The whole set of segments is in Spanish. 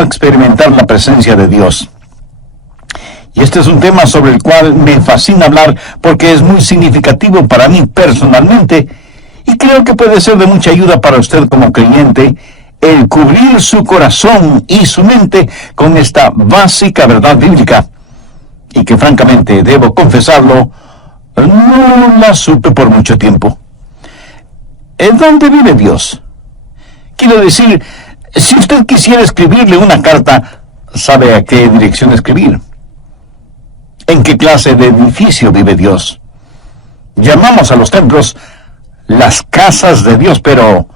experimentar la presencia de Dios. Y este es un tema sobre el cual me fascina hablar porque es muy significativo para mí personalmente y creo que puede ser de mucha ayuda para usted como creyente el cubrir su corazón y su mente con esta básica verdad bíblica y que francamente, debo confesarlo, no la supe por mucho tiempo. ¿En dónde vive Dios? Quiero decir, si usted quisiera escribirle una carta, ¿sabe a qué dirección escribir? ¿En qué clase de edificio vive Dios? Llamamos a los templos las casas de Dios, pero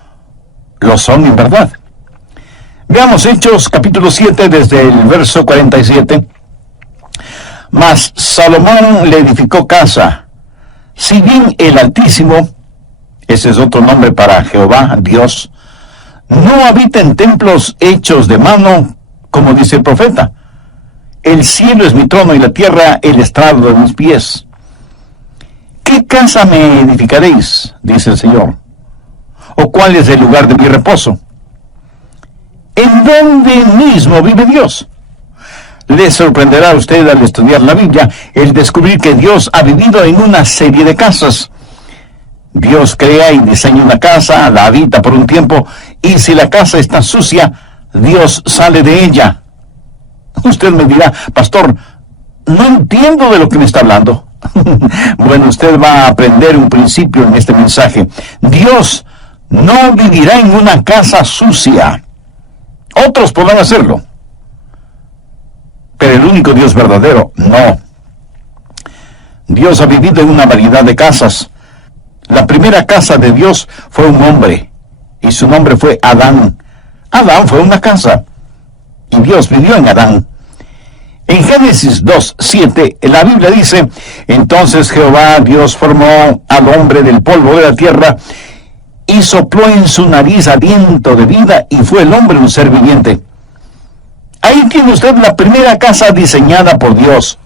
¿lo son en verdad? Veamos Hechos capítulo 7 desde el verso 47. Mas Salomón le edificó casa, si bien el Altísimo, ese es otro nombre para Jehová, Dios, no habita en templos hechos de mano, como dice el profeta. El cielo es mi trono y la tierra el estrado de mis pies. ¿Qué casa me edificaréis? Dice el Señor. ¿O cuál es el lugar de mi reposo? ¿En dónde mismo vive Dios? Le sorprenderá a usted al estudiar la Biblia el descubrir que Dios ha vivido en una serie de casas. Dios crea y diseña una casa, la habita por un tiempo, y si la casa está sucia, Dios sale de ella. Usted me dirá, pastor, no entiendo de lo que me está hablando. Bueno, usted va a aprender un principio en este mensaje. Dios no vivirá en una casa sucia. Otros podrán hacerlo, pero el único Dios verdadero, no. Dios ha vivido en una variedad de casas. La primera casa de Dios fue un hombre, y su nombre fue Adán. Adán fue una casa, y Dios vivió en Adán. En Génesis 2:7, la Biblia dice, entonces Jehová Dios formó al hombre del polvo de la tierra, y sopló en su nariz aliento de vida, y fue el hombre un ser viviente. Ahí tiene usted la primera casa diseñada por Dios.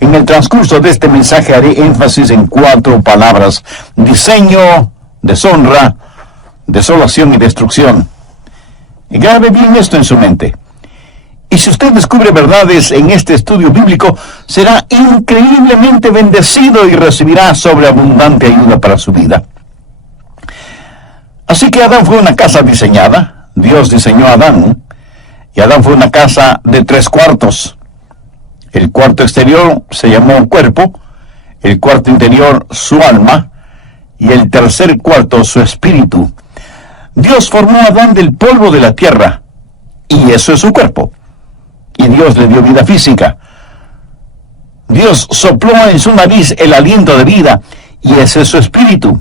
En el transcurso de este mensaje haré énfasis en 4 palabras: diseño, deshonra, desolación y destrucción. Y grabe bien esto en su mente. Y si usted descubre verdades en este estudio bíblico, será increíblemente bendecido y recibirá sobreabundante ayuda para su vida. Así que Adán fue una casa diseñada. Dios diseñó a Adán. Y Adán fue una casa de 3 cuartos. El cuarto exterior se llamó cuerpo, el cuarto interior su alma, y el tercer cuarto su espíritu. Dios formó a Adán del polvo de la tierra, y eso es su cuerpo. Y Dios le dio vida física. Dios sopló en su nariz el aliento de vida, y ese es su espíritu.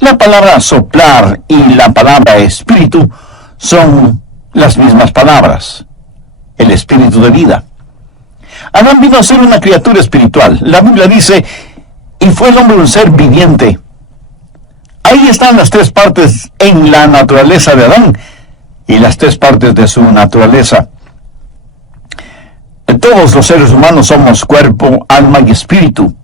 La palabra soplar y la palabra espíritu son las mismas palabras, el espíritu de vida. Adán vino a ser una criatura espiritual. La Biblia dice, y fue el hombre un ser viviente. Ahí están las 3 partes en la naturaleza de Adán y las 3 partes de su naturaleza. Todos los seres humanos somos cuerpo, alma y espíritu.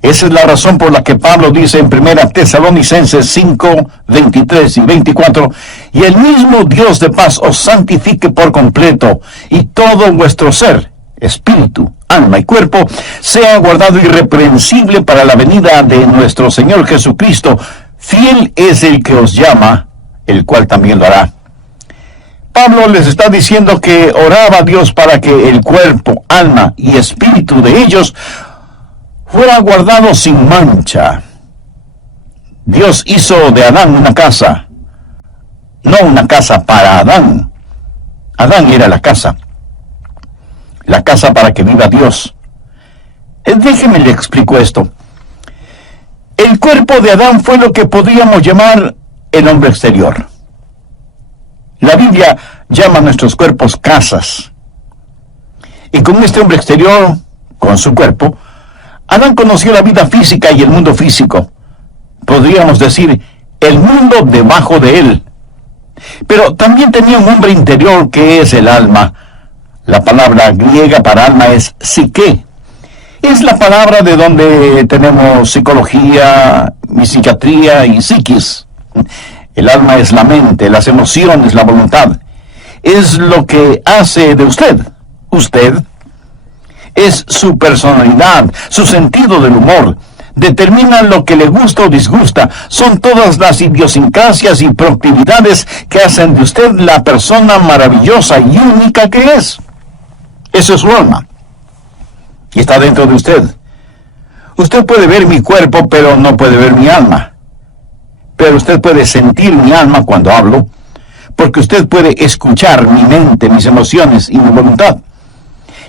Esa es la razón por la que Pablo dice en 1 Tesalonicenses 5, 23 y 24, y el mismo Dios de paz os santifique por completo, y todo vuestro ser, espíritu, alma y cuerpo, sea guardado irreprensible para la venida de nuestro Señor Jesucristo. Fiel es el que os llama, el cual también lo hará. Pablo les está diciendo que oraba a Dios para que el cuerpo, alma y espíritu de ellos fuera guardado sin mancha. Dios hizo de Adán una casa, no una casa para Adán. Adán era la casa para que viva Dios. Déjeme le explico esto. El cuerpo de Adán fue lo que podríamos llamar el hombre exterior. La Biblia llama a nuestros cuerpos casas. Y con este hombre exterior, con su cuerpo, Adán conoció la vida física y el mundo físico. Podríamos decir, el mundo debajo de él. Pero también tenía un hombre interior que es el alma. La palabra griega para alma es psique. Es la palabra de donde tenemos psicología, psiquiatría y psiquis. El alma es la mente, las emociones, la voluntad. es lo que hace de usted. Usted es su personalidad, su sentido del humor. Determina lo que le gusta o disgusta. Son todas las idiosincrasias y proclividades que hacen de usted la persona maravillosa y única que es. Eso es su alma. Y está dentro de usted. Usted puede ver mi cuerpo, pero no puede ver mi alma. Pero usted puede sentir mi alma cuando hablo, porque usted puede escuchar mi mente, mis emociones y mi voluntad.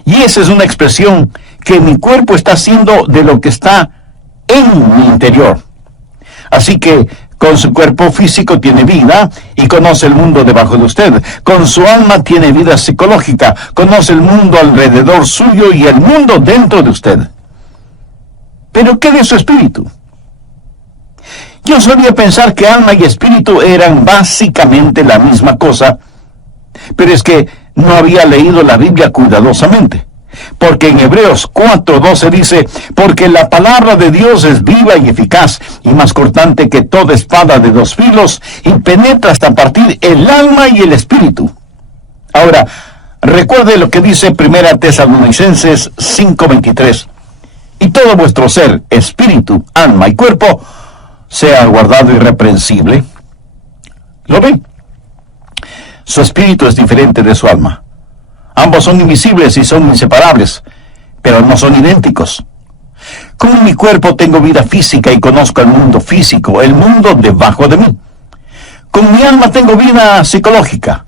Y esa es una expresión que mi cuerpo está haciendo de lo que está en mi interior. Así que con su cuerpo físico tiene vida y conoce el mundo debajo de usted. Con su alma tiene vida psicológica, conoce el mundo alrededor suyo y el mundo dentro de usted. ¿Pero qué de su espíritu? Yo solía pensar que alma y espíritu eran básicamente la misma cosa, pero es que no había leído la Biblia cuidadosamente. Porque en Hebreos 4:12 dice, porque la palabra de Dios es viva y eficaz, y más cortante que toda espada de dos filos, y penetra hasta partir el alma y el espíritu. Ahora, recuerde lo que dice 1 Tesalonicenses 5:23. Y todo vuestro ser, espíritu, alma y cuerpo, sea guardado irreprensible. ¿Lo ven? Su espíritu es diferente de su alma. Ambos son invisibles y son inseparables, pero no son idénticos. Con mi cuerpo tengo vida física y conozco el mundo físico, el mundo debajo de mí. Con mi alma tengo vida psicológica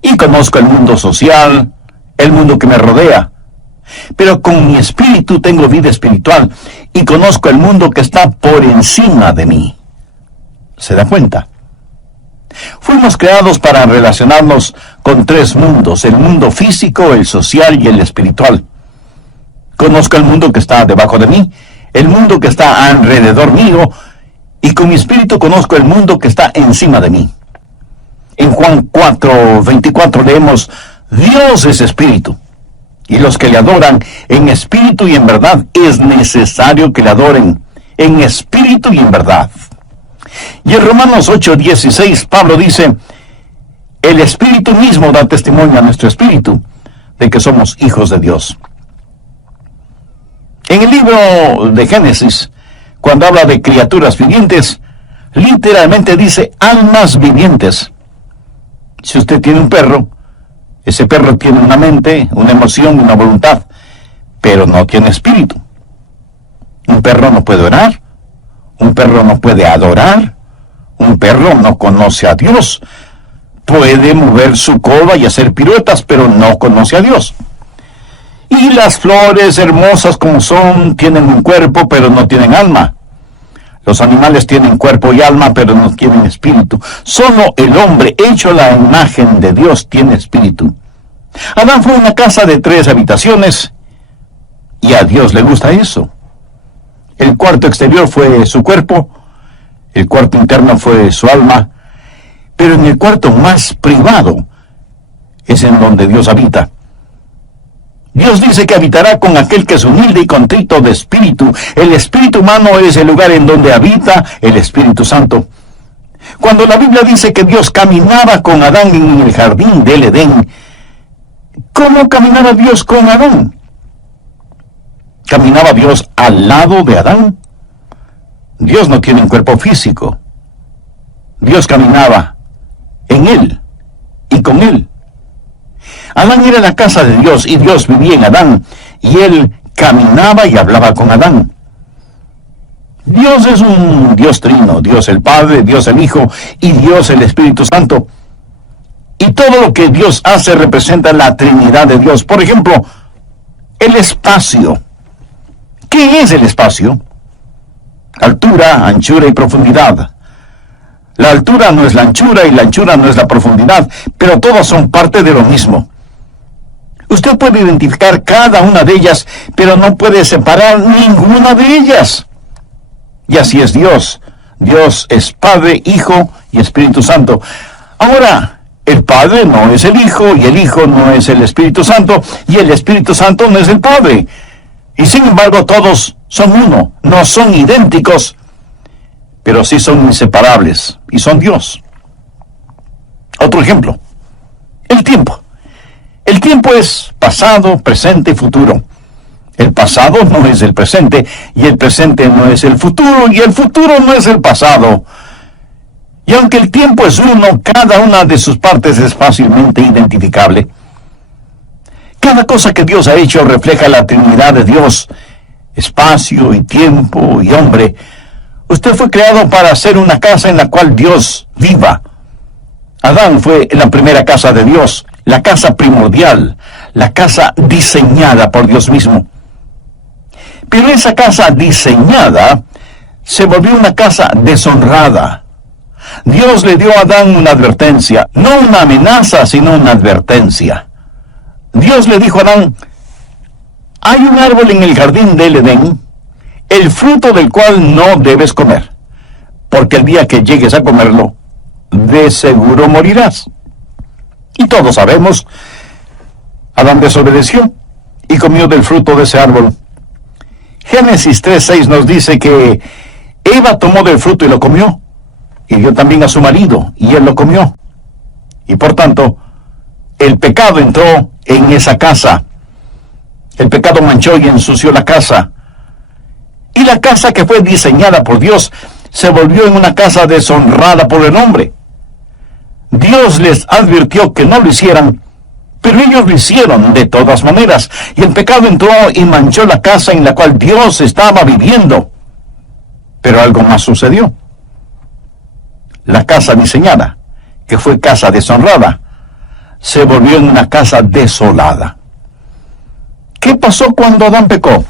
y conozco el mundo social, el mundo que me rodea. Pero con mi espíritu tengo vida espiritual y conozco el mundo que está por encima de mí. ¿Se da cuenta? Fuimos creados para relacionarnos con tres mundos: el mundo físico, el social y el espiritual. Conozco el mundo que está debajo de mí, el mundo que está alrededor mío, y con mi espíritu conozco el mundo que está encima de mí. En Juan 4:24 leemos, Dios es espíritu, y los que le adoran en espíritu y en verdad es necesario que le adoren en espíritu y en verdad. Y en Romanos 8:16 Pablo dice, el espíritu mismo da testimonio a nuestro espíritu de que somos hijos de Dios. En el libro de Génesis, cuando habla de criaturas vivientes, literalmente dice almas vivientes. Si usted tiene un perro, ese perro tiene una mente, una emoción y una voluntad, pero no tiene espíritu. Un perro no puede orar, un perro no puede adorar, un perro no conoce a Dios. Puede mover su cola y hacer piruetas, pero no conoce a Dios. Y las flores, hermosas como son, tienen un cuerpo, pero no tienen alma. Los animales tienen cuerpo y alma, pero no tienen espíritu. Solo el hombre, hecho a la imagen de Dios, tiene espíritu. Adán fue una casa de 3 habitaciones, y a Dios le gusta eso. El cuarto exterior fue su cuerpo, el cuarto interno fue su alma, pero en el cuarto más privado es en donde Dios habita. Dios dice que habitará con aquel que es humilde y contrito de espíritu. El espíritu humano es el lugar en donde habita el Espíritu Santo. Cuando la Biblia dice que Dios caminaba con Adán en el jardín del Edén, ¿cómo caminaba Dios con Adán? ¿Caminaba Dios al lado de Adán? Dios no tiene un cuerpo físico. Dios caminaba en él y con él. Adán era la casa de Dios y Dios vivía en Adán, y él caminaba y hablaba con Adán. Dios es un Dios trino, Dios el Padre, Dios el Hijo y Dios el Espíritu Santo. Y todo lo que Dios hace representa la Trinidad de Dios. Por ejemplo, el espacio. ¿Qué es el espacio? Altura, anchura y profundidad. La altura no es la anchura y la anchura no es la profundidad, pero todas son parte de lo mismo. Usted puede identificar cada una de ellas, pero no puede separar ninguna de ellas. Y así es Dios. Dios es Padre, Hijo y Espíritu Santo. Ahora, el Padre no es el Hijo, y el Hijo no es el Espíritu Santo, y el Espíritu Santo no es el Padre. Y sin embargo, todos son uno, no son idénticos, pero sí son inseparables, y son Dios. Otro ejemplo, El tiempo. El tiempo es pasado, presente y futuro. El pasado no es el presente, y el presente no es el futuro, y el futuro no es el pasado. Y aunque el tiempo es uno, cada una de sus partes es fácilmente identificable. Cada cosa que Dios ha hecho refleja la Trinidad de Dios, espacio y tiempo y hombre. Usted fue creado para hacer una casa en la cual Dios viva. Adán fue la primera casa de Dios, la casa primordial, la casa diseñada por Dios mismo. Pero esa casa diseñada se volvió una casa deshonrada. Dios le dio a Adán una advertencia, no una amenaza, sino una advertencia. Dios le dijo a Adán: hay un árbol en el jardín del Edén, el fruto del cual no debes comer, porque el día que llegues a comerlo, de seguro morirás. Y todos sabemos, Adán desobedeció y comió del fruto de ese árbol. Génesis 3:6 nos dice que Eva tomó del fruto y lo comió, y dio también a su marido, y él lo comió. Y por tanto, el pecado entró en esa casa. El pecado manchó y ensució la casa. Y la casa que fue diseñada por Dios se volvió en una casa deshonrada por el hombre. Dios les advirtió que no lo hicieran, pero ellos lo hicieron de todas maneras. Y el pecado entró y manchó la casa en la cual Dios estaba viviendo. Pero algo más sucedió. La casa diseñada, que fue casa deshonrada, se volvió en una casa desolada. ¿Qué pasó cuando Adán pecó?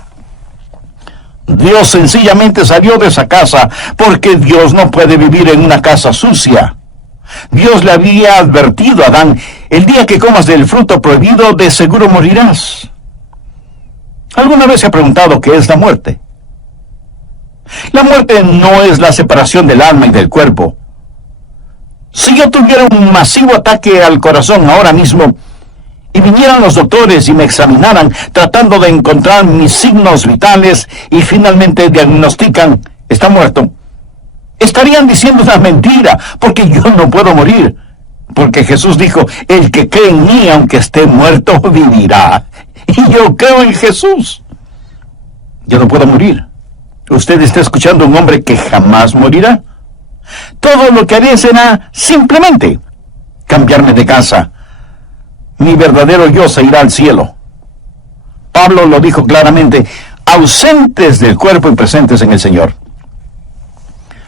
Dios sencillamente salió de esa casa, porque Dios no puede vivir en una casa sucia. Dios le había advertido a Adán: el día que comas del fruto prohibido, de seguro morirás. ¿Alguna vez se ha preguntado qué es la muerte? La muerte no es la separación del alma y del cuerpo. Si yo tuviera un masivo ataque al corazón ahora mismo, y vinieran los doctores y me examinaran tratando de encontrar mis signos vitales y finalmente diagnostican: está muerto, estarían diciendo una mentira, porque yo no puedo morir. Porque Jesús dijo: el que cree en mí, aunque esté muerto, vivirá. Y yo creo en Jesús. Yo no puedo morir. Usted está escuchando a un hombre que jamás morirá. Todo lo que haré será simplemente cambiarme de casa. Mi verdadero yo se irá al cielo. Pablo lo dijo claramente: ausentes del cuerpo y presentes en el Señor.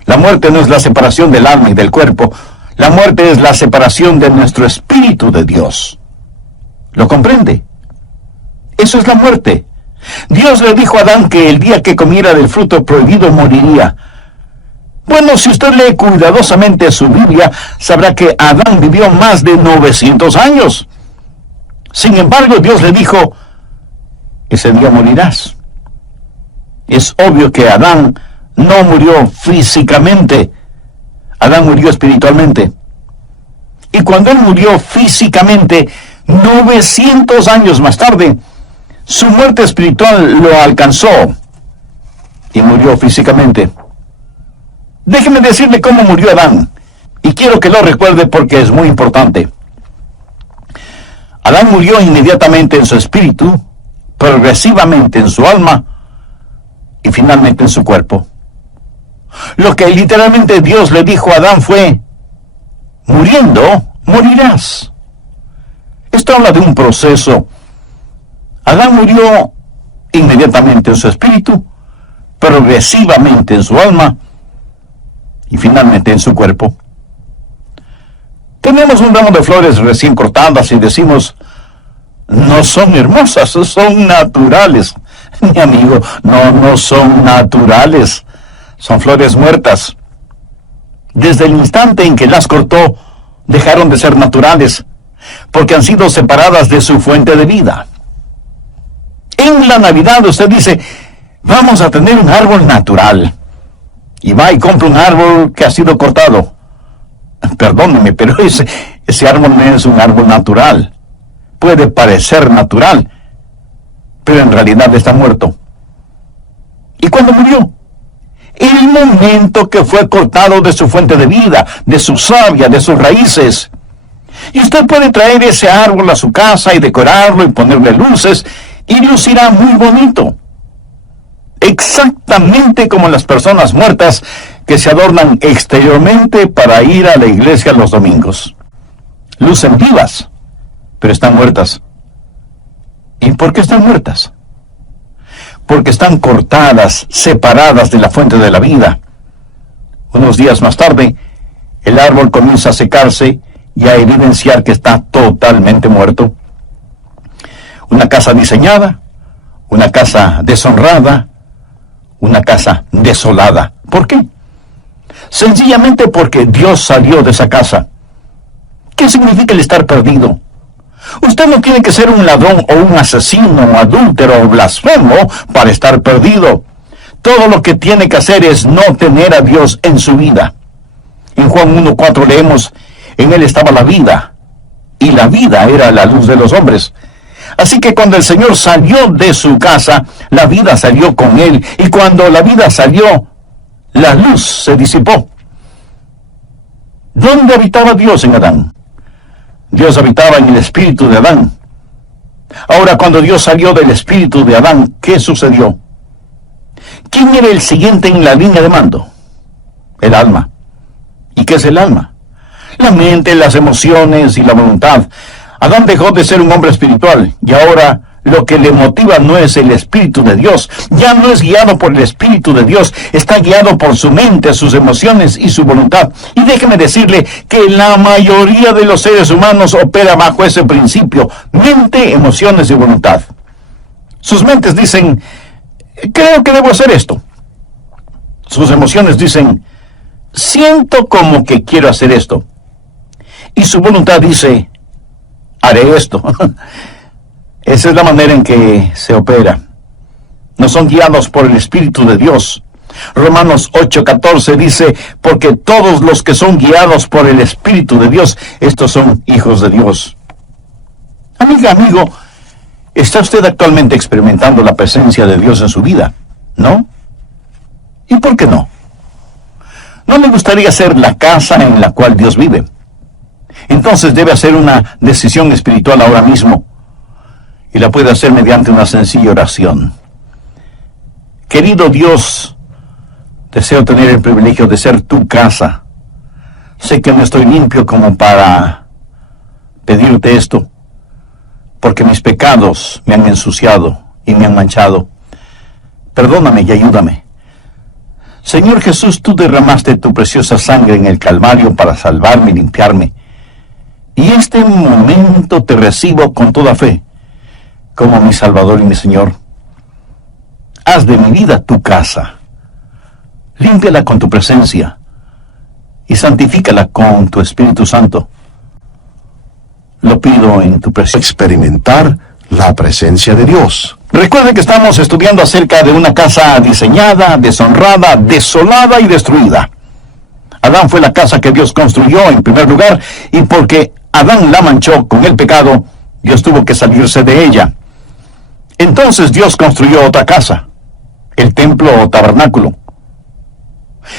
La muerte no es la separación del alma y del cuerpo. La muerte es la separación de nuestro espíritu de Dios. ¿Lo comprende? Eso es la muerte. Dios le dijo a Adán que el día que comiera del fruto prohibido moriría. Bueno, si usted lee cuidadosamente su Biblia, sabrá que Adán vivió más de 900 años. Sin embargo, Dios le dijo: ese día morirás. Es obvio que Adán no murió físicamente. Adán murió espiritualmente. Y cuando él murió físicamente, 900 años más tarde, su muerte espiritual lo alcanzó y murió físicamente. Déjeme decirle cómo murió Adán, y quiero que lo recuerde porque es muy importante. Adán murió inmediatamente en su espíritu, progresivamente en su alma y finalmente en su cuerpo. Lo que literalmente Dios le dijo a Adán fue: muriendo, morirás. Esto habla de un proceso. Adán murió inmediatamente en su espíritu, progresivamente en su alma y finalmente en su cuerpo. Tenemos un ramo de flores recién cortadas y decimos: no son hermosas, son naturales. Mi amigo, no son naturales. Son flores muertas. Desde el instante en que las cortó, dejaron de ser naturales, porque han sido separadas de su fuente de vida. En la Navidad usted dice: vamos a tener un árbol natural. Y va y compra un árbol que ha sido cortado. Perdóneme, pero ese árbol no es un árbol natural. Puede parecer natural, pero en realidad está muerto. ¿Y cuándo murió? El momento que fue cortado de su fuente de vida, de su savia, de sus raíces. Y usted puede traer ese árbol a su casa y decorarlo y ponerle luces y lucirá muy bonito. Exactamente como las personas muertas que se adornan exteriormente para ir a la iglesia los domingos. Lucen vivas, pero están muertas. ¿Y por qué están muertas? Porque están cortadas, separadas de la fuente de la vida. Unos días más tarde, el árbol comienza a secarse y a evidenciar que está totalmente muerto. Una casa diseñada, una casa deshonrada, una casa desolada. ¿Por qué? Sencillamente porque Dios salió de esa casa. ¿Qué significa el estar perdido? Usted no tiene que ser un ladrón o un asesino o adúltero o blasfemo para estar perdido. Todo lo que tiene que hacer es no tener a Dios en su vida. En Juan 1:4 leemos, en él estaba la vida, y la vida era la luz de los hombres. Así que cuando el Señor salió de su casa, la vida salió con él, y cuando la vida salió, la luz se disipó. ¿Dónde habitaba Dios en Adán? Dios habitaba en el espíritu de Adán. Ahora, cuando Dios salió del espíritu de Adán, ¿qué sucedió? ¿Quién era el siguiente en la línea de mando? El alma. ¿Y qué es el alma? La mente, las emociones y la voluntad. Adán dejó de ser un hombre espiritual y ahora lo que le motiva no es el Espíritu de Dios. Ya no es guiado por el Espíritu de Dios, está guiado por su mente, sus emociones y su voluntad. Y déjeme decirle que la mayoría de los seres humanos opera bajo ese principio: mente, emociones y voluntad. Sus mentes dicen, creo que debo hacer esto. Sus emociones dicen, siento como que quiero hacer esto. Y su voluntad dice, haré esto. Esa es la manera en que se opera. No son guiados por el Espíritu de Dios. Romanos 8:14 dice, porque todos los que son guiados por el Espíritu de Dios, estos son hijos de Dios. Amiga, amigo, ¿está usted actualmente experimentando la presencia de Dios en su vida? ¿No? ¿Y por qué no? ¿No le gustaría ser la casa en la cual Dios vive? Entonces debe hacer una decisión espiritual ahora mismo. Y la puede hacer mediante una sencilla oración. Querido Dios, deseo tener el privilegio de ser tu casa. Sé que no estoy limpio como para pedirte esto, porque mis pecados me han ensuciado y me han manchado. Perdóname y ayúdame. Señor Jesús, tú derramaste tu preciosa sangre en el Calvario para salvarme y limpiarme. Y este momento te recibo con toda fe, como mi Salvador y mi Señor. Haz de mi vida tu casa. Límpiala con tu presencia y santifícala con tu Espíritu Santo. Lo pido en tu presencia. Experimentar la presencia de Dios. Recuerde que estamos estudiando acerca de una casa diseñada, deshonrada, desolada y destruida. Adán fue la casa que Dios construyó en primer lugar, y porque Adán la manchó con el pecado, Dios tuvo que salirse de ella. Entonces Dios construyó otra casa, el templo o tabernáculo.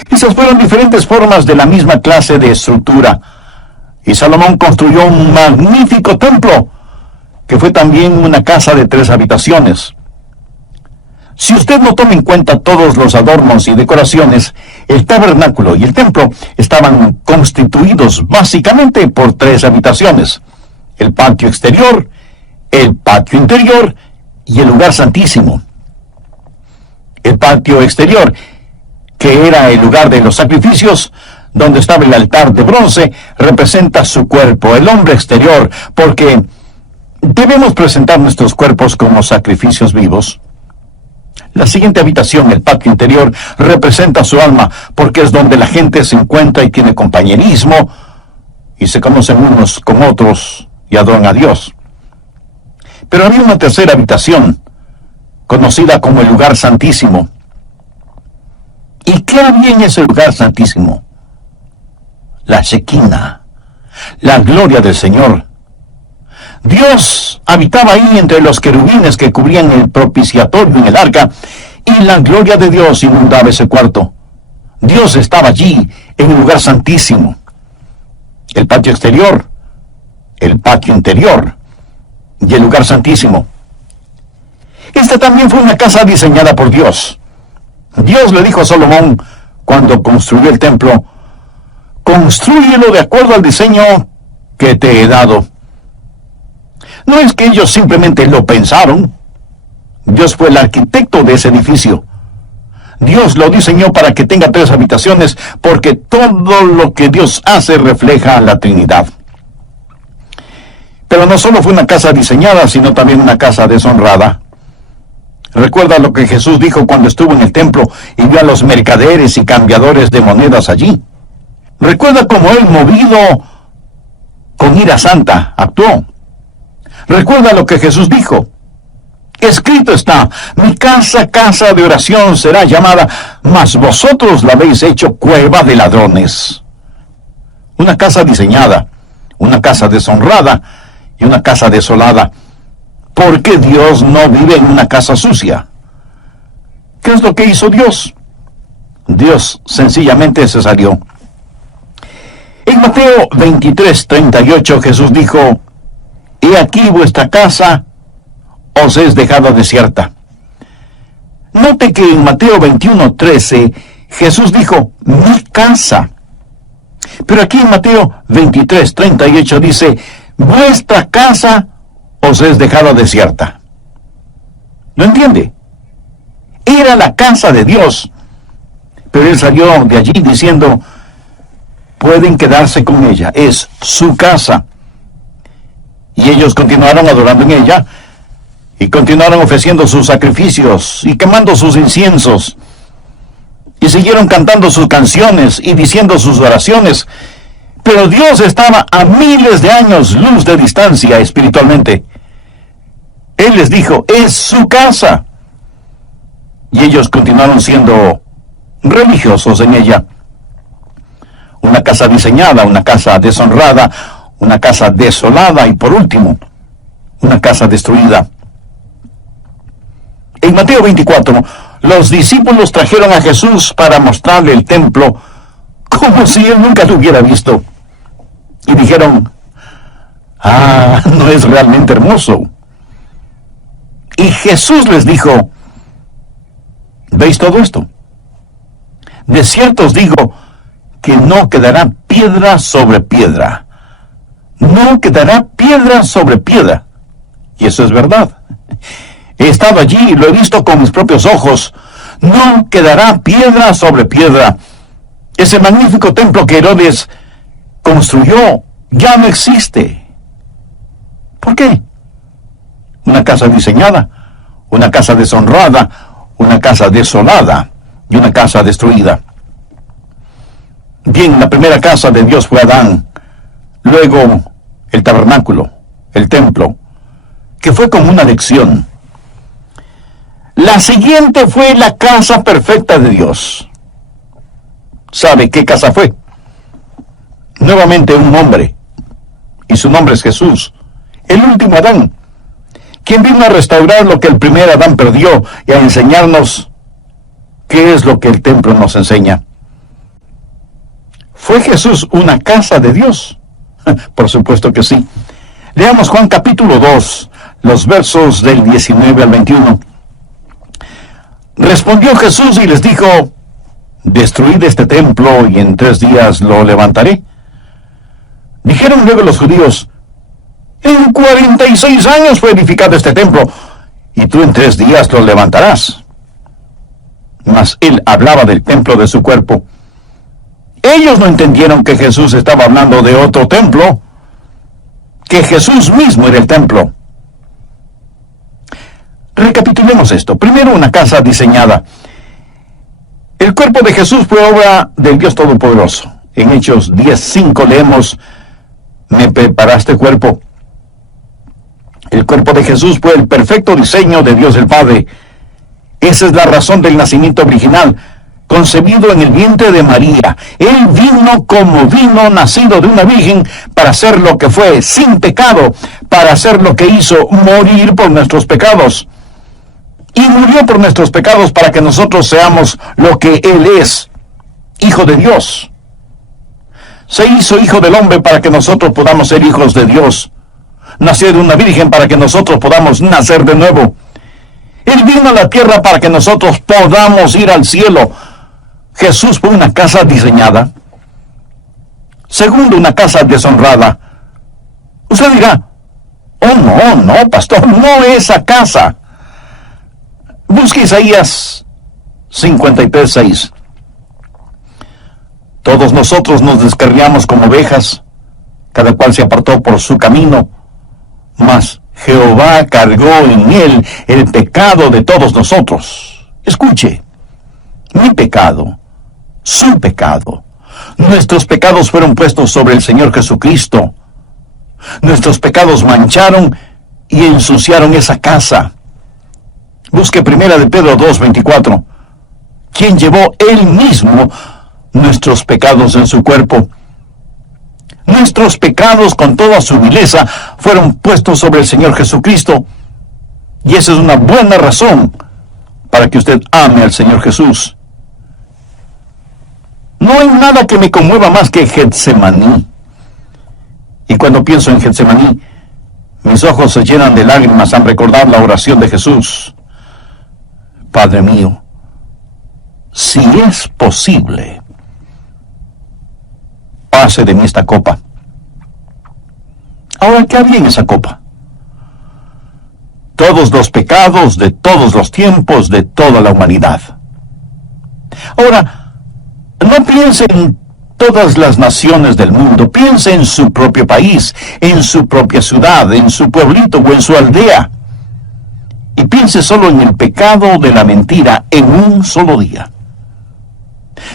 Esas fueron diferentes formas de la misma clase de estructura. Y Salomón construyó un magnífico templo, que fue también una casa de 3 habitaciones. Si usted no toma en cuenta todos los adornos y decoraciones, el tabernáculo y el templo estaban constituidos básicamente por 3 habitaciones: el patio exterior, el patio interior y el lugar santísimo. El patio exterior, que era el lugar de los sacrificios, donde estaba el altar de bronce, representa su cuerpo, el hombre exterior, porque debemos presentar nuestros cuerpos como sacrificios vivos. La siguiente habitación, el patio interior, representa su alma, porque es donde la gente se encuentra y tiene compañerismo, y se conocen unos con otros y adoran a Dios. Pero había una tercera habitación, conocida como el lugar santísimo. ¿Y qué había en ese lugar santísimo? La Shekinah, la gloria del Señor. Dios habitaba ahí entre los querubines que cubrían el propiciatorio en el arca, y la gloria de Dios inundaba ese cuarto. Dios estaba allí, en el lugar santísimo. El patio exterior el patio interior y el lugar santísimo. Esta también fue una casa diseñada por Dios. Dios le dijo a Salomón cuando construyó el templo: «Constrúyelo de acuerdo al diseño que te he dado». No es que ellos simplemente lo pensaron. Dios fue el arquitecto de ese edificio. Dios lo diseñó para que tenga 3 habitaciones, porque todo lo que Dios hace refleja a la Trinidad. Pero no solo fue una casa diseñada, sino también una casa deshonrada. Recuerda lo que Jesús dijo cuando estuvo en el templo y vio a los mercaderes y cambiadores de monedas allí. Recuerda cómo él, movido con ira santa, actuó. Recuerda lo que Jesús dijo: «Escrito está, mi casa, casa de oración será llamada, mas vosotros la habéis hecho cueva de ladrones». Una casa diseñada, una casa deshonrada y una casa desolada. Porque Dios no vive en una casa sucia. ¿Qué es lo que hizo Dios? Dios sencillamente se salió. En Mateo 23:38 Jesús dijo: «He aquí vuestra casa os es dejada desierta». Note que en Mateo 21:13 Jesús dijo: «mi casa». Pero aquí en Mateo 23:38 dice: «vuestra casa os es dejada desierta». ¿No entiende? Era la casa de Dios, pero él salió de allí diciendo: «pueden quedarse con ella, es su casa». Y ellos continuaron adorando en ella, y continuaron ofreciendo sus sacrificios y quemando sus inciensos, y siguieron cantando sus canciones y diciendo sus oraciones. Pero Dios estaba a miles de años luz de distancia espiritualmente. Él les dijo: «es su casa». Y ellos continuaron siendo religiosos en ella. Una casa diseñada, una casa deshonrada, una casa desolada y, por último, una casa destruida. En Mateo 24, los discípulos trajeron a Jesús para mostrarle el templo como si él nunca lo hubiera visto. Y dijeron: «ah, no es realmente hermoso». Y Jesús les dijo: «¿veis todo esto? De cierto os digo que no quedará piedra sobre piedra. No quedará piedra sobre piedra». Y eso es verdad. He estado allí y lo he visto con mis propios ojos. No quedará piedra sobre piedra. Ese magnífico templo que Herodes construyó ya no existe. ¿Por qué? Una casa diseñada, una casa deshonrada, una casa desolada y una casa destruida. Bien, la primera casa de Dios fue Adán, luego el tabernáculo, el templo, que fue como una lección. La siguiente fue la casa perfecta de Dios. ¿Sabe qué casa fue? Nuevamente un hombre, y su nombre es Jesús, el último Adán, quien vino a restaurar lo que el primer Adán perdió y a enseñarnos qué es lo que el templo nos enseña. ¿Fue Jesús una casa de Dios? Por supuesto que sí. Leamos Juan capítulo 2, los versos del 19 al 21. Respondió Jesús y les dijo: «destruid este templo y en 3 días lo levantaré». Dijeron luego los judíos: «en 46 años fue edificado este templo, y tú en 3 días lo levantarás». Mas él hablaba del templo de su cuerpo. Ellos no entendieron que Jesús estaba hablando de otro templo, que Jesús mismo era el templo. Recapitulemos esto. Primero, una casa diseñada. El cuerpo de Jesús fue obra del Dios Todopoderoso. En Hechos 10:5 leemos: «me preparaste cuerpo». El cuerpo de Jesús fue el perfecto diseño de Dios el Padre. Esa es la razón del nacimiento original, concebido en el vientre de María. Él vino como vino, nacido de una virgen, para hacer lo que fue, sin pecado, para hacer lo que hizo, morir por nuestros pecados. Y murió por nuestros pecados para que nosotros seamos lo que Él es, Hijo de Dios. Se hizo hijo del hombre para que nosotros podamos ser hijos de Dios. Nació de una virgen para que nosotros podamos nacer de nuevo. Él vino a la tierra para que nosotros podamos ir al cielo. Jesús fue una casa diseñada. Segundo, una casa deshonrada. Usted dirá, oh no, pastor, no esa casa. Busque Isaías 53:6. Todos nosotros nos descarriamos como ovejas, cada cual se apartó por su camino, mas Jehová cargó en él el pecado de todos nosotros. Escuche, mi pecado, su pecado, nuestros pecados fueron puestos sobre el Señor Jesucristo. Nuestros pecados mancharon y ensuciaron esa casa. Busque 1 de Pedro 2:24, quien llevó él mismo nuestros pecados en su cuerpo. Nuestros pecados con toda su vileza fueron puestos sobre el Señor Jesucristo. Y esa es una buena razón para que usted ame al Señor Jesús. No hay nada que me conmueva más que Getsemaní. Y cuando pienso en Getsemaní, mis ojos se llenan de lágrimas al recordar la oración de Jesús. Padre mío, si es posible, pase de mí esta copa. Ahora, ¿qué había en esa copa? Todos los pecados de todos los tiempos de toda la humanidad. Ahora, no piense en todas las naciones del mundo, piense en su propio país, en su propia ciudad, en su pueblito o en su aldea. Y piense solo en el pecado de la mentira en un solo día.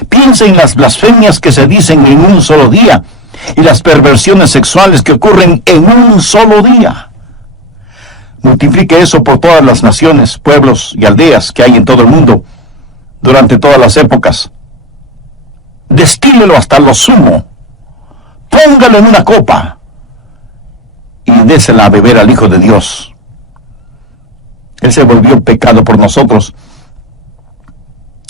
Piense en las blasfemias que se dicen en un solo día y las perversiones sexuales que ocurren en un solo día. Multiplique eso por todas las naciones, pueblos y aldeas que hay en todo el mundo durante todas las épocas. Destílelo hasta lo sumo. Póngalo en una copa y désela a beber al Hijo de Dios. Él se volvió pecado por nosotros.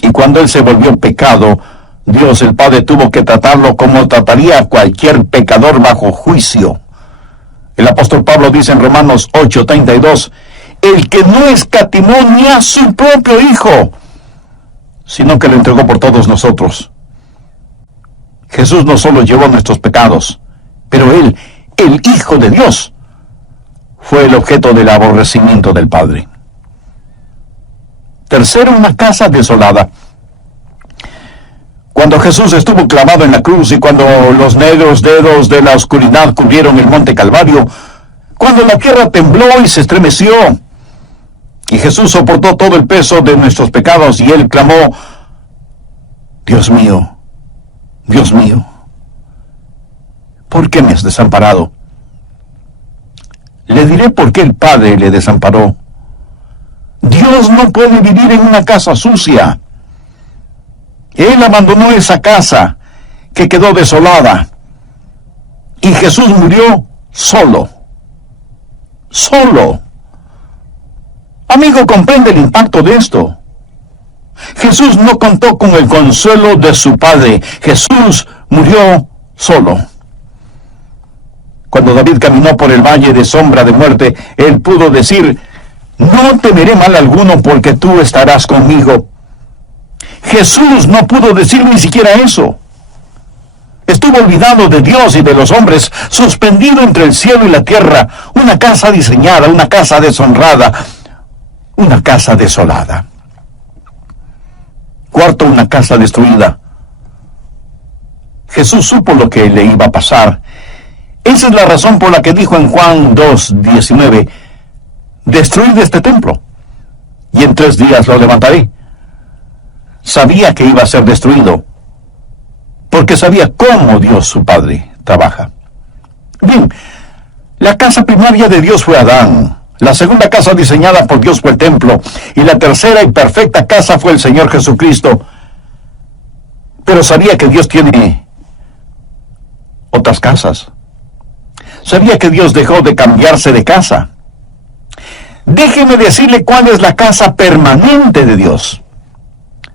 Y cuando Él se volvió pecado, Dios el Padre tuvo que tratarlo como trataría a cualquier pecador bajo juicio. El apóstol Pablo dice en Romanos 8:32, el que no escatimó ni a su propio Hijo, sino que lo entregó por todos nosotros. Jesús no solo llevó nuestros pecados, pero Él, el Hijo de Dios, fue el objeto del aborrecimiento del Padre. Tercero, una casa desolada. Cuando Jesús estuvo clavado en la cruz y cuando los negros dedos de la oscuridad cubrieron el monte Calvario, cuando la tierra tembló y se estremeció, y Jesús soportó todo el peso de nuestros pecados, y Él clamó, Dios mío, ¿por qué me has desamparado? Le diré por qué el Padre le desamparó. Dios no puede vivir en una casa sucia. Él abandonó esa casa que quedó desolada. Y Jesús murió solo. Solo. Amigo, comprende el impacto de esto. Jesús no contó con el consuelo de su Padre. Jesús murió solo. Cuando David caminó por el valle de sombra de muerte, él pudo decir, no temeré mal alguno porque tú estarás conmigo. Jesús no pudo decir ni siquiera eso. Estuvo olvidado de Dios y de los hombres, suspendido entre el cielo y la tierra, una casa diseñada, una casa deshonrada, una casa desolada. Cuarto, una casa destruida. Jesús supo lo que le iba a pasar. Esa es la razón por la que dijo en Juan 2:19, destruid este templo, y en 3 días lo levantaré. Sabía que iba a ser destruido, porque sabía cómo Dios su Padre trabaja. Bien, la casa primaria de Dios fue Adán, la segunda casa diseñada por Dios fue el templo, y la tercera y perfecta casa fue el Señor Jesucristo. Pero sabía que Dios tiene otras casas. Sabía que Dios dejó de cambiarse de casa. Déjeme decirle cuál es la casa permanente de Dios.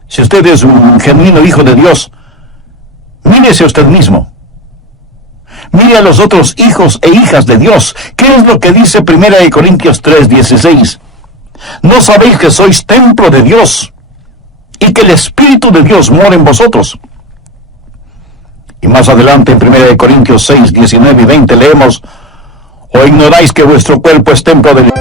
Si usted es un genuino hijo de Dios, mírese a usted mismo. Mire a los otros hijos e hijas de Dios. ¿Qué es lo que dice 1 Corintios 3:16? ¿No sabéis que sois templo de Dios y que el Espíritu de Dios mora en vosotros? Y más adelante en 1 Corintios 6:19 y 20 leemos: ¿O ignoráis que vuestro cuerpo es templo de Dios?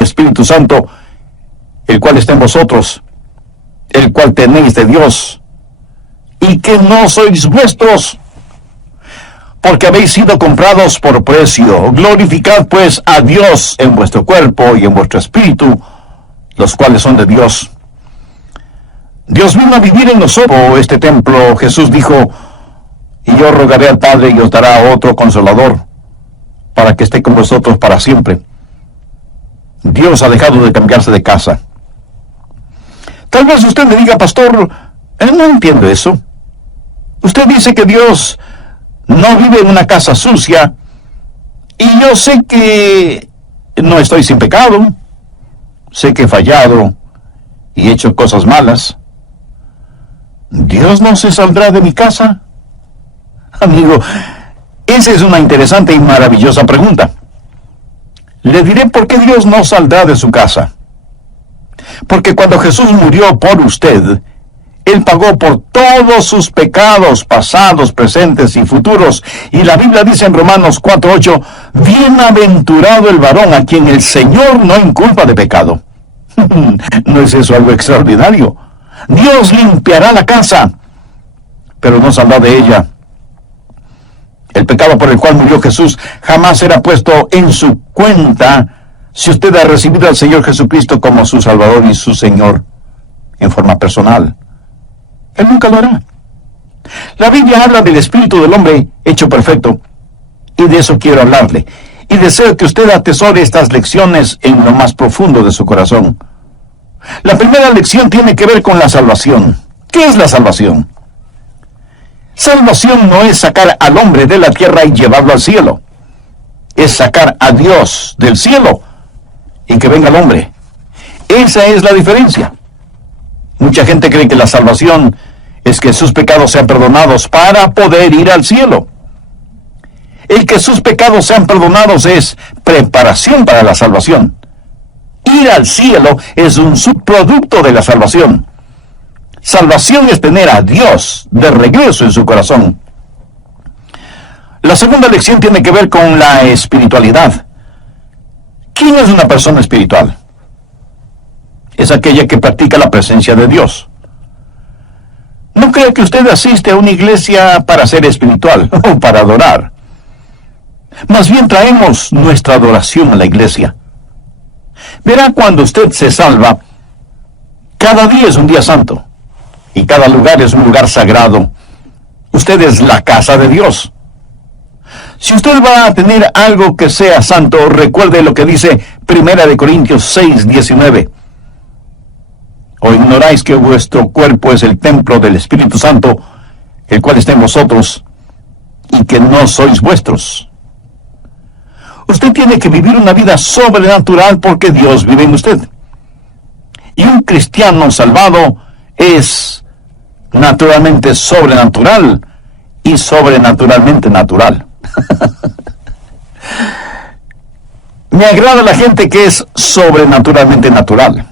Espíritu Santo, el cual está en vosotros, el cual tenéis de Dios, y que no sois vuestros, porque habéis sido comprados por precio. Glorificad pues a Dios en vuestro cuerpo y en vuestro espíritu, los cuales son de Dios. Dios vino a vivir en nosotros este templo. Jesús dijo: y yo rogaré al Padre y os dará otro Consolador, para que esté con vosotros para siempre. Dios ha dejado de cambiarse de casa. Tal vez usted me diga: pastor, no entiendo eso. Usted dice que Dios no vive en una casa sucia, y yo sé que no estoy sin pecado, sé que he fallado y he hecho cosas malas. ¿Dios no se saldrá de mi casa? Amigo, esa es una interesante y maravillosa pregunta. Le diré por qué Dios no saldrá de su casa. Porque cuando Jesús murió por usted, Él pagó por todos sus pecados pasados, presentes y futuros. Y la Biblia dice en Romanos 4:8, bienaventurado el varón a quien el Señor no inculpa de pecado. ¿No es eso algo extraordinario? Dios limpiará la casa, pero no saldrá de ella. El pecado por el cual murió Jesús jamás será puesto en su cuenta si usted ha recibido al Señor Jesucristo como su Salvador y su Señor en forma personal. Él nunca lo hará. La Biblia habla del espíritu del hombre hecho perfecto, y de eso quiero hablarle. Y deseo que usted atesore estas lecciones en lo más profundo de su corazón. La primera lección tiene que ver con la salvación. ¿Qué es la salvación? Salvación no es sacar al hombre de la tierra y llevarlo al cielo. Es sacar a Dios del cielo y que venga el hombre. Esa es la diferencia. Mucha gente cree que la salvación es que sus pecados sean perdonados para poder ir al cielo. El que sus pecados sean perdonados es preparación para la salvación. Ir al cielo es un subproducto de la salvación. Salvación es tener a Dios de regreso en su corazón. La segunda lección tiene que ver con la espiritualidad. ¿Quién es una persona espiritual? Es aquella que practica la presencia de Dios. No crea que usted asiste a una iglesia para ser espiritual o para adorar. Más bien traemos nuestra adoración a la iglesia. Verá, cuando usted se salva, cada día es un día santo. Y cada lugar es un lugar sagrado. Usted es la casa de Dios. Si usted va a tener algo que sea santo, recuerde lo que dice 1 Corintios 6:19. ¿O ignoráis que vuestro cuerpo es el templo del Espíritu Santo, el cual está en vosotros, y que no sois vuestros? Usted tiene que vivir una vida sobrenatural porque Dios vive en usted. Y un cristiano salvado es naturalmente sobrenatural y sobrenaturalmente natural. Me agrada la gente que es sobrenaturalmente natural.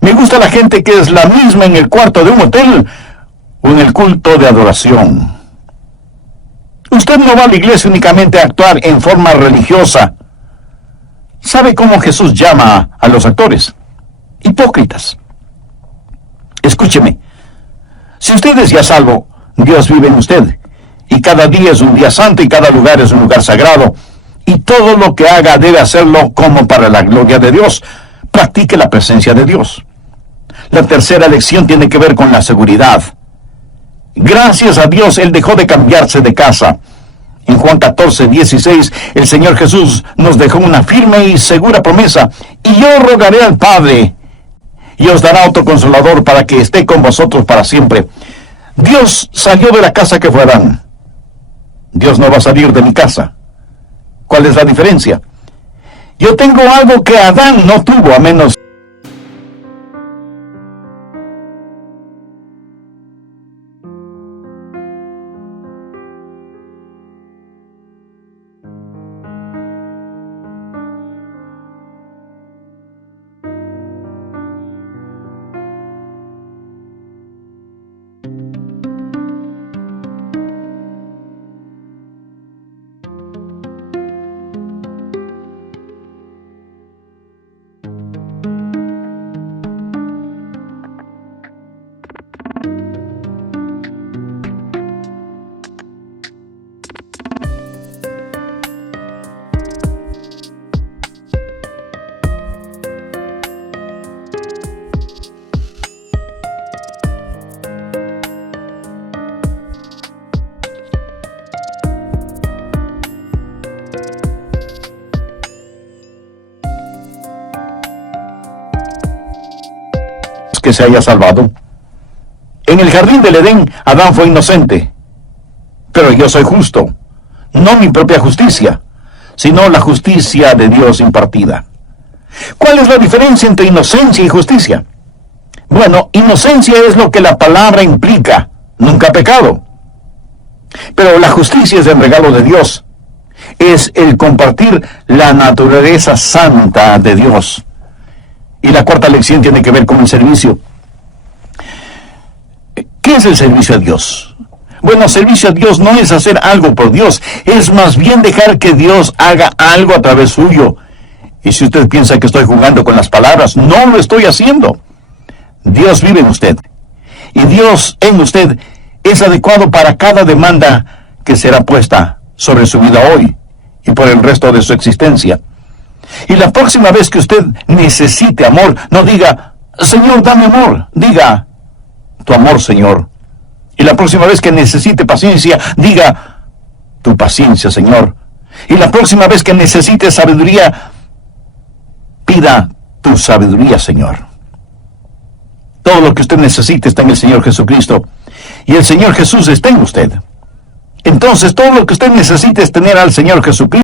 Me gusta la gente que es la misma en el cuarto de un hotel o en el culto de adoración. Usted no va a la iglesia únicamente a actuar en forma religiosa. ¿Sabe cómo Jesús llama a los actores? Hipócritas. Escúcheme. Si usted es ya salvo, Dios vive en usted. Y cada día es un día santo y cada lugar es un lugar sagrado. Y todo lo que haga debe hacerlo como para la gloria de Dios. Practique la presencia de Dios. La tercera lección tiene que ver con la seguridad. Gracias a Dios, Él dejó de cambiarse de casa. En Juan 14:16, el Señor Jesús nos dejó una firme y segura promesa. Y yo rogaré al Padre, y os dará otro consolador para que esté con vosotros para siempre. Dios salió de la casa que fue Adán. Dios no va a salir de mi casa. ¿Cuál es la diferencia? Yo tengo algo que Adán no tuvo, a menos que se haya salvado. En el jardín del Edén, Adán fue inocente. Pero yo soy justo, no mi propia justicia, sino la justicia de Dios impartida. ¿Cuál es la diferencia entre inocencia y justicia? Bueno, inocencia es lo que la palabra implica, nunca pecado. Pero la justicia es el regalo de Dios. Es el compartir la naturaleza santa de Dios. Y la cuarta lección tiene que ver con el servicio. ¿Qué es el servicio a Dios? Bueno, servicio a Dios no es hacer algo por Dios, es más bien dejar que Dios haga algo a través suyo. Y si usted piensa que estoy jugando con las palabras, no lo estoy haciendo. Dios vive en usted. Y Dios en usted es adecuado para cada demanda que será puesta sobre su vida hoy y por el resto de su existencia. Y la próxima vez que usted necesite amor, no diga, Señor, dame amor. Diga, tu amor, Señor. Y la próxima vez que necesite paciencia, diga, tu paciencia, Señor. Y la próxima vez que necesite sabiduría, pida tu sabiduría, Señor. Todo lo que usted necesite está en el Señor Jesucristo. Y el Señor Jesús está en usted. Entonces, todo lo que usted necesite es tener al Señor Jesucristo.